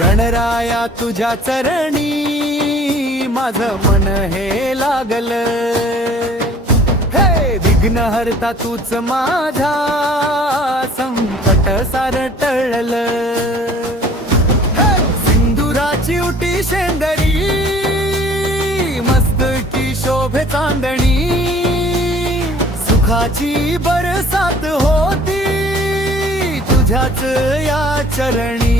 गणराया तुझ्या चरणी माझं मन हे लागलं, हे विघ्न हरता तूच माझा संकट सार टळलं. सिंदुराची उटी शेंदरी मस्तकी शोभे चांदणी, सुखाची बरसात होती तुझ्याच या चरणी.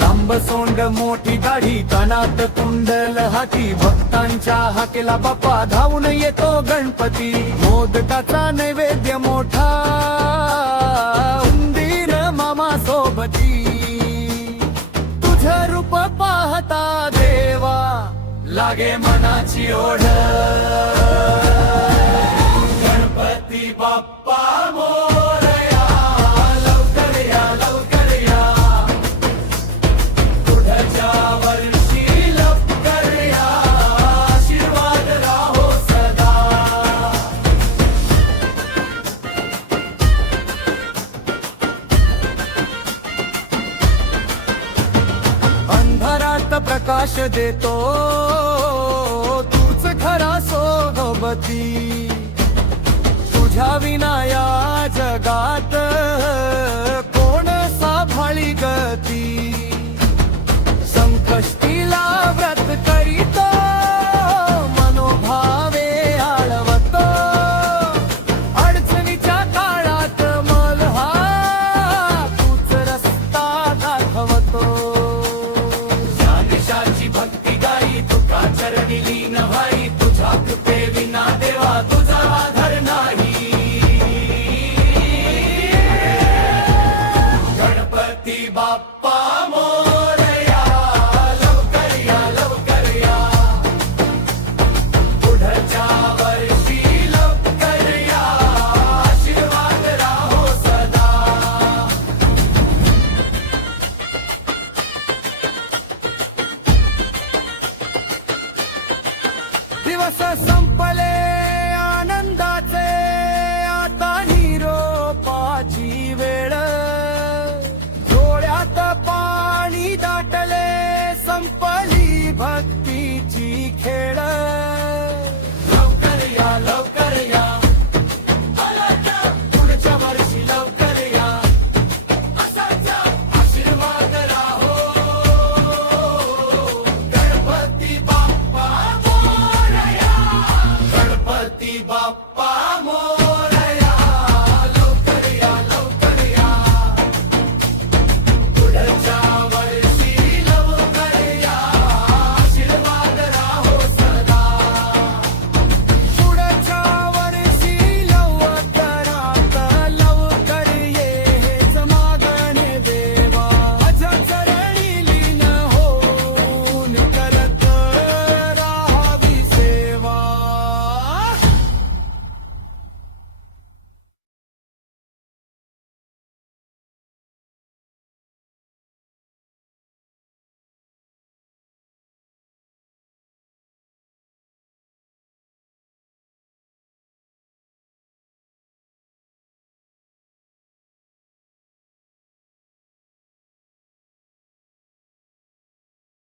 लांब सोंड मोठी दाढी कानात कुंडल हाती, भक्तांच्या हाकेला बाप्पा धावून येतो गणपती. मोदकाचा नैवेद्य मोठा उंदीर मामा सोबती, तुझं रूप पाहता देवा लागे मनाची ओढ. गणपती बाप्पा मोरया, लवकर या लवकर या, पुढच्या वर्षी लवकर या, आशीर्वाद राहो सदा. अंधारात प्रकाश देतो तूच खरा सोबती, तुझ्या विना या जगात कोण सांभाळी गती. संकष्टीला व्रत करीतो मनोभावे आळवतो, अडचणीच्या काळात मल्हा तूच रस्ता दाखवतो. ज्ञानेशाची भक्ती गाई तुका चरणी लीन व्हाई, तुझ्या कृपे विना देवा तुझा आधार नाही. गणपती बाप्पा मोरया, लवकर या लवकर या, पुढच्या वर्षी लवकर या, आशीर्वाद राहो सदा. दिवस संपले आनंदाचे, आता निरोपाची वेळ. डोळ्यात पाणी दाटले, संपली भक्तीची खेळ.